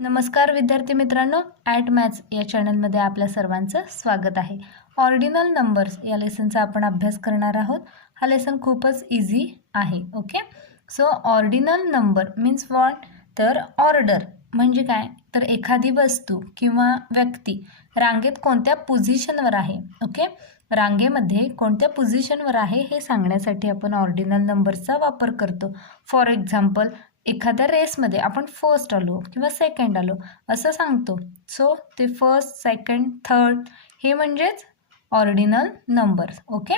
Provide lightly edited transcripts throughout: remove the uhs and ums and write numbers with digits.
नमस्कार विद्यार्थी मित्रांनो, ॲट मॅथ्स या चॅनलमध्ये आपल्या सर्वांचं स्वागत आहे। ऑर्डिनल नंबर्स या लेसनचा आपण अभ्यास करणार आहोत। हा लेसन खूपच इझी आहे। Okay, so ordinal number means what, तर ऑर्डर म्हणजे काय, तर एखादी वस्तू किंवा व्यक्ती रांगेत कोणत्या पोझिशनवर आहे, ओके, रांगेमध्ये कोणत्या पोझिशनवर आहे हे सांगण्यासाठी आपण ऑर्डिनल नंबर्सचा वापर करतो। फॉर एक्झाम्पल, एखाद्या रेसमध्ये आपण फर्स्ट आलो किंवा सेकंड आलो असं सांगतो। सो ते फर्स्ट, सेकंड, थर्ड हे म्हणजेच ऑर्डिनल नंबर्स। ओके,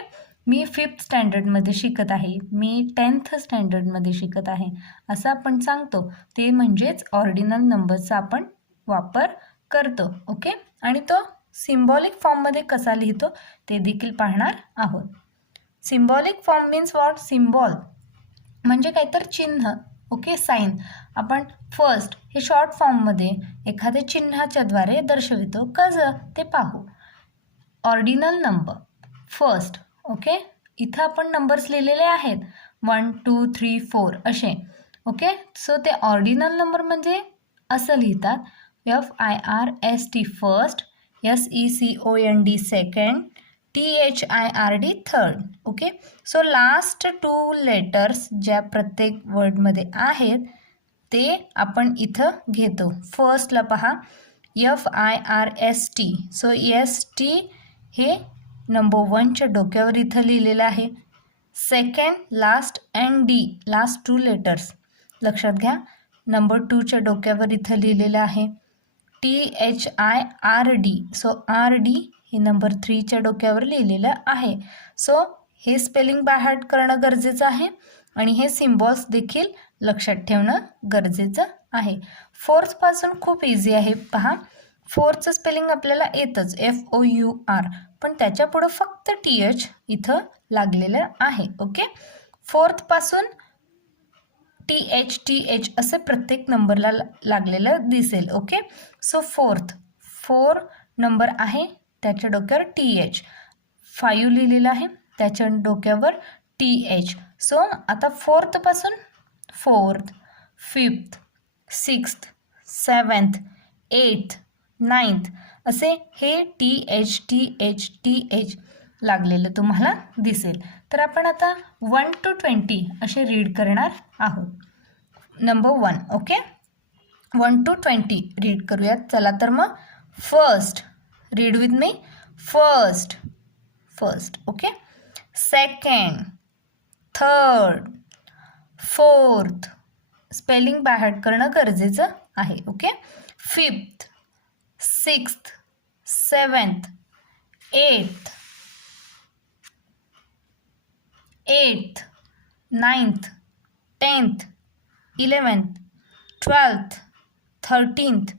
मी 5th स्टँडर्डमध्ये शिकत आहे, मी 10th स्टँडर्डमध्ये शिकत आहे असं आपण सांगतो, ते म्हणजेच ऑर्डिनल नंबर्सचा आपण वापर करतो। ओके, आणि तो सिम्बॉलिक फॉर्ममध्ये कसा लिहितो ते देखील पाहणार आहोत। Symbolic form means what, symbol म्हणजे काहीतरी चिन्ह, ओके, साइन। आपण फर्स्ट हे शॉर्ट फॉर्ममध्ये एखाद्या चिन्हाच्या द्वारे दर्शवितो, कसं ते पाहू। ऑर्डिनल नंबर फर्स्ट, ओके, इथं आपण नंबर्स लिहिलेले आहेत 1 2 3 4 असे। ओके, सो ते ऑर्डिनल नंबर म्हणजे असं लिहितात FIRST first, SECOND second, THIRD third. Okay, so last 2 letters ज्या प्रत्येक वर्डमध्ये आहेत ते आपण इथं घेतो। फर्स्टला पहा FIRST, सो ST हे नंबर 1च्या डोक्यावर इथं लिहिलेलं आहे। Second last and D last 2 letters लक्षात घ्या, नंबर 2च्या डोक्यावर इथं लिहिलेलं आहे। THIRD, सो RD हे नंबर 3च्या डोक्यावर लिहिलेलं आहे। सो हे स्पेलिंग बाय हार्ट करणं गरजेचं आहे आणि हे सिम्बॉल्स देखील लक्षात ठेवणं गरजेचं आहे। फोर्थपासून खूप इझी आहे, पहा फोर्थचं स्पेलिंग आपल्याला येतच FOUR, पण त्याच्या पुढं फक्त TH इथं लागलेलं आहे। ओके, फोर्थपासून TH असे प्रत्येक नंबरला लागलेलं दिसेल। ओके, सो फोर्थ 4 नंबर आहे त्याच्या डोक्यावर TH, 5 लिहिलेलं आहे त्याच्या डोक्यावर TH। सो आता फोर्थपासून 4th, 5th, 6th, 7th, 8th, 9th असे हे TH लागलेलं तुम्हाला दिसेल। तर आपण आता 1 to 20 असे रीड करणार आहोत। नंबर 1, ओके, 1 to 20 रीड करूयात। चला तर मग first, read with me, first, okay, second, third, fourth, spelling by heart करणं गरजेचं आहे। Okay, 5th, 6th, 7th, 8th, 9th, 10th, 11th, 12th, 13th,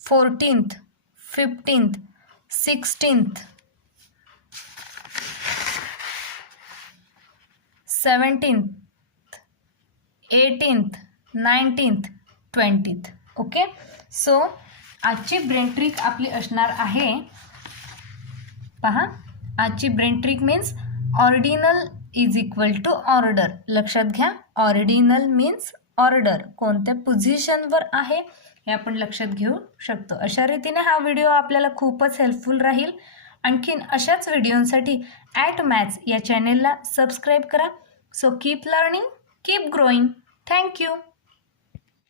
14th, 15th, 16th, 17th, 18th, 19th, 20th। Okay, so आजची brain trick आपली असणार आहे, पहा आजची brain trick means ordinal is equal to order. लक्षात घ्या, ऑर्डिनल मीन्स ऑर्डर, कोणत्या पोझिशनवर आहे हे आपण लक्षात घेऊ शकतो। अशा रीतीने हा व्हिडिओ आपल्याला खूपच हेल्पफुल राहील। आणखीन अशाच व्हिडिओंसाठी ॲट मॅथ्स या चॅनेलला सबस्क्राईब करा। So keep learning, keep growing. Thank you.